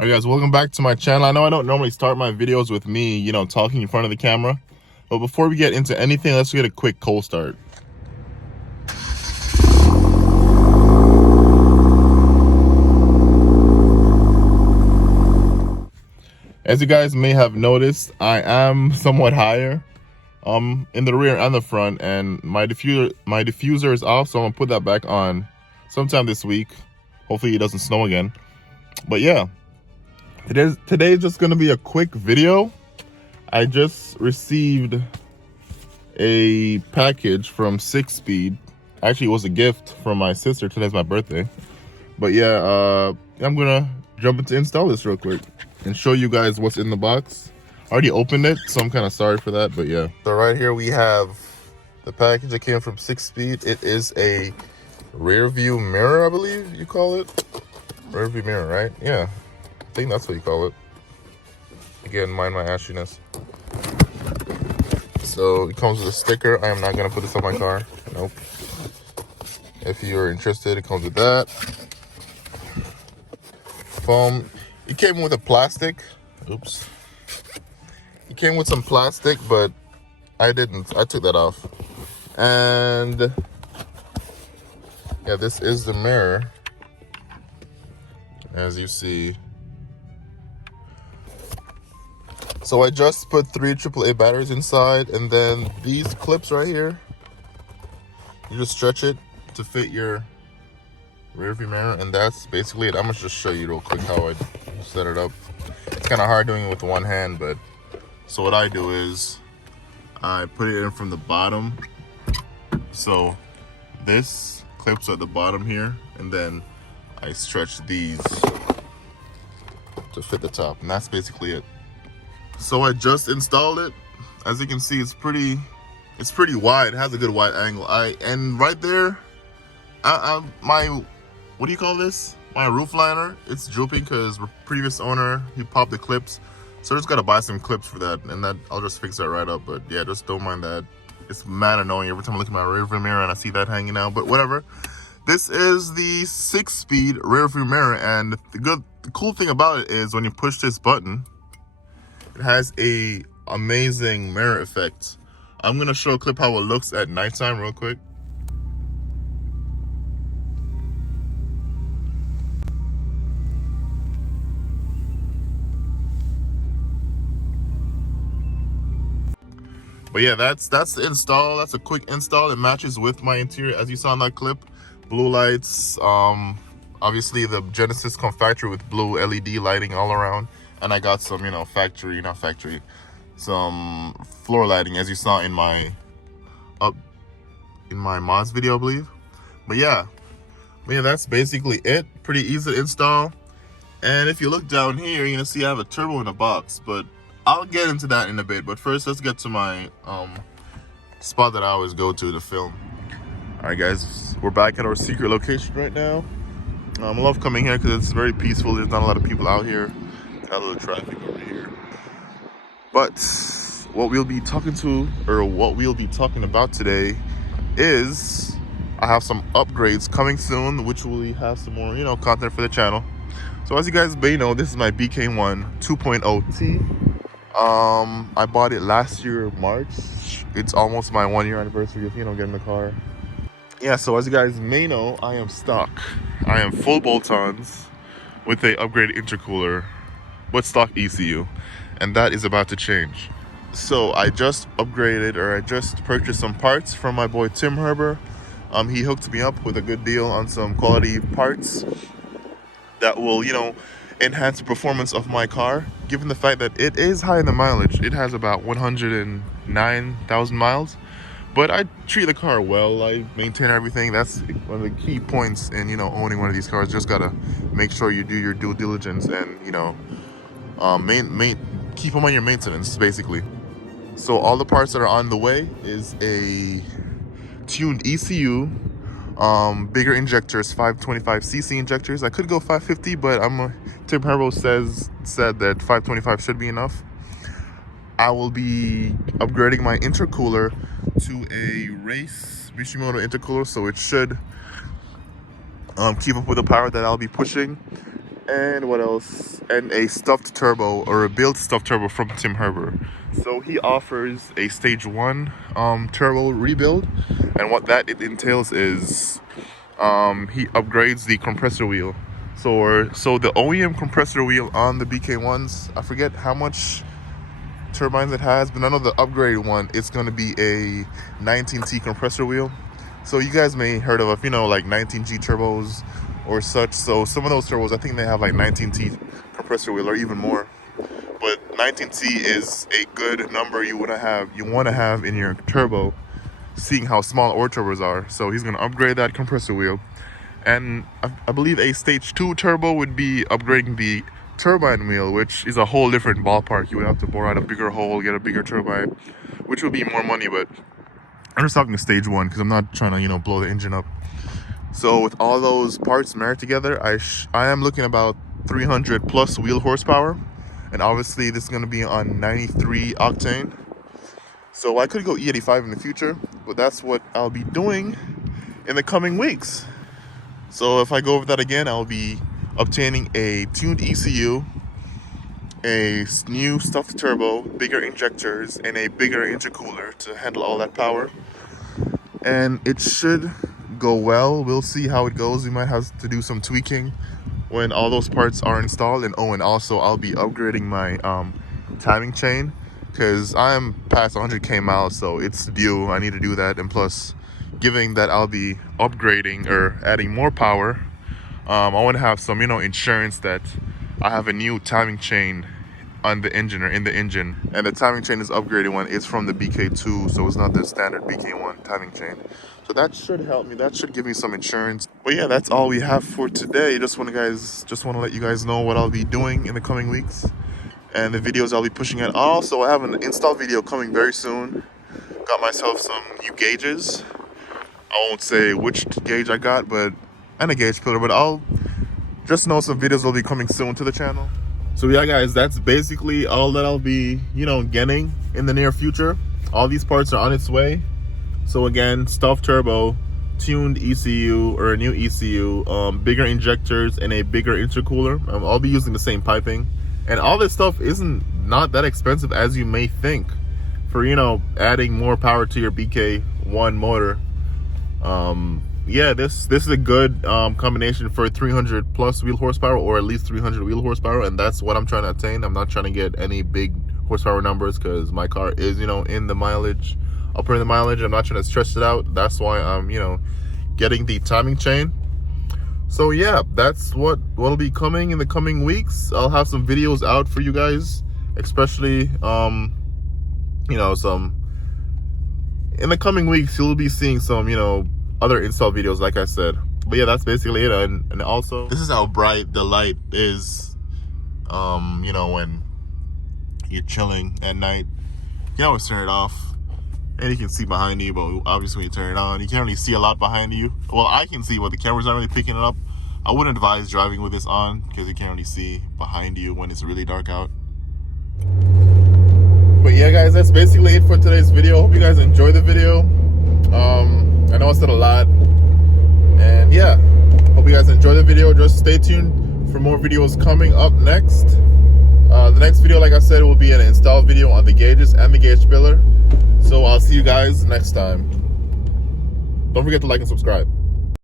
Alright guys, welcome back to my channel. I know I don't normally start my videos with me, talking in front of the camera. But before we get into anything, let's get a quick cold start. As you guys may have noticed, I am somewhat higher in the rear and the front, and my diffuser is off, so I'm gonna put that back on sometime this week. Hopefully it doesn't snow again. But yeah. Today's just gonna be a quick video. I just received a package from Sickspeed. Actually, it was a gift from my sister. Today's my birthday. But yeah, I'm gonna jump into install this real quick and show you guys what's in the box. I already opened it, so I'm kind of sorry for that, but yeah. So right here we have the package that came from Sickspeed. It is a rear view mirror, I believe you call it. Rear view mirror, right? Yeah. I think that's what you call it. Again, mind my ashiness. So it comes with a sticker. I am not gonna put this on my car. Nope. If you're interested, it comes with that. Foam. It came with a plastic. Oops. It came with some plastic, but I didn't. I took that off. And yeah, this is the mirror. As you see. So I just put 3 AAA batteries inside, and then these clips right here, you just stretch it to fit your rear view mirror, and that's basically it. I'm gonna just show you real quick how I set it up. It's kind of hard doing it with one hand, but so what I do is I put it in from the bottom. So this clips at the bottom here, and then I stretch these to fit the top, and that's basically it. So I just installed it. As you can see, it's pretty wide. It has a good wide angle. And right there, my, what do you call this? My roof liner, it's drooping because previous owner, he popped the clips. So I just gotta buy some clips for that, and that I'll just fix that right up. But yeah, just don't mind that. It's mad annoying every time I look at my rear view mirror and I see that hanging out, but whatever. This is the Sickspeed rear view mirror, and the cool thing about it is when you push this button, it has a amazing mirror effect. I'm gonna show a clip how it looks at nighttime real quick. But yeah, that's the install. That's a quick install. It matches with my interior, as you saw in that clip. Blue lights, obviously the Genesis come factory with blue LED lighting all around. And I got some, some floor lighting, as you saw in my mods video, I believe. But yeah, that's basically it. Pretty easy to install. And if you look down here, you're gonna see I have a turbo in the box, but I'll get into that in a bit. But first, let's get to my spot that I always go to film. All right, guys, we're back at our secret location right now. I love coming here because it's very peaceful. There's not a lot of people out here. Got a little traffic over here. But what we'll be talking about today is I have some upgrades coming soon, which will have some more, content for the channel. So as you guys may know, this is my BK1 2.0T. I bought it last year, March. It's almost my 1-year anniversary of, getting the car. Yeah, so as you guys may know, I am stock. I am full bolt-ons with a upgraded intercooler with stock ECU, and that is about to change. So I just purchased some parts from my boy Tim Herber. He hooked me up with a good deal on some quality parts that will, enhance the performance of my car, given the fact that it is high in the mileage. It has about 109,000 miles, but I treat the car well. I maintain everything. That's one of the key points in, owning one of these cars. Just gotta make sure you do your due diligence and, keep them on your maintenance, basically. So all the parts that are on the way is a tuned ECU, bigger injectors, 525cc injectors. I could go 550, but Tim Herbo said that 525 should be enough. I will be upgrading my intercooler to a race Mishimoto intercooler, so it should keep up with the power that I'll be pushing. And what else? And a stuffed turbo, or a built stuffed turbo from Tim Herber. So he offers a stage 1 turbo rebuild, and what that it entails is he upgrades the compressor wheel. So the OEM compressor wheel on the BK1s, I forget how much turbines it has, but I know the upgraded one, it's going to be a 19T compressor wheel. So you guys may heard of, you know, like 19G turbos or such. So some of those turbos, I think they have like 19T compressor wheel or even more. But 19T is a good number you want to have in your turbo, seeing how small our turbos are. So he's going to upgrade that compressor wheel. And I believe a stage 2 turbo would be upgrading the turbine wheel, which is a whole different ballpark. You would have to bore out a bigger hole, get a bigger turbine, which would be more money. But I'm just talking stage 1 because I'm not trying to, you know, blow the engine up. So with all those parts married together, I am looking about 300 plus wheel horsepower. And obviously this is going to be on 93 octane. So I could go E85 in the future, but that's what I'll be doing in the coming weeks. So if I go over that again, I'll be obtaining a tuned ECU, a new stuffed turbo, bigger injectors, and a bigger intercooler to handle all that power. And it should go well. We'll see how it goes. We might have to do some tweaking when all those parts are installed. And oh, and also I'll be upgrading my timing chain, because I am past 100k miles, so it's due. I need to do that. And plus, given that I'll be upgrading or adding more power, I want to have some, you know, insurance that I have a new timing chain on the engine or in the engine, and the timing chain is upgraded one. It's from the BK2, so it's not the standard BK1 timing chain. So that should help me. That should give me some insurance. But yeah, that's all we have for today. Just want to let you guys know what I'll be doing in the coming weeks and the videos I'll be pushing out. Also, I have an install video coming very soon. Got myself some new gauges. I won't say which gauge I got, and a gauge pillar, but I'll just know some videos will be coming soon to the channel. So yeah, guys, that's basically all that I'll be, you know, getting in the near future. All these parts are on its way. So again, stuffed turbo, tuned ECU or a new ECU, bigger injectors, and a bigger intercooler. I'll be using the same piping, and all this stuff not that expensive as you may think for, you know, adding more power to your BK1 motor. Yeah, this is a good combination for 300 plus wheel horsepower, or at least 300 wheel horsepower, and that's what I'm trying to attain. I'm not trying to get any big horsepower numbers because my car is, you know, in the mileage, upper in the mileage. I'm not trying to stretch it out. That's why I'm, you know, getting the timing chain. So yeah, that's what'll be coming in the coming weeks. I'll have some videos out for you guys, especially you know, some in the coming weeks. You'll be seeing some, you know, other install videos, like I said. But yeah, that's basically it. And also, this is how bright the light is, you know, when you're chilling at night. You can always turn it off, and you can see behind you, but obviously when you turn it on, you can't really see a lot behind you. Well, I can see, but the camera's not really picking it up. I wouldn't advise driving with this on, because you can't really see behind you when it's really dark out. But yeah, guys, that's basically it for today's video. Hope you guys enjoyed the video. I know I said a lot, and yeah, hope you guys enjoy the video. Just stay tuned for more videos coming up next. The next video, like I said, will be an install video on the gauges and the gauge pillar. So I'll see you guys next time. Don't forget to like and subscribe.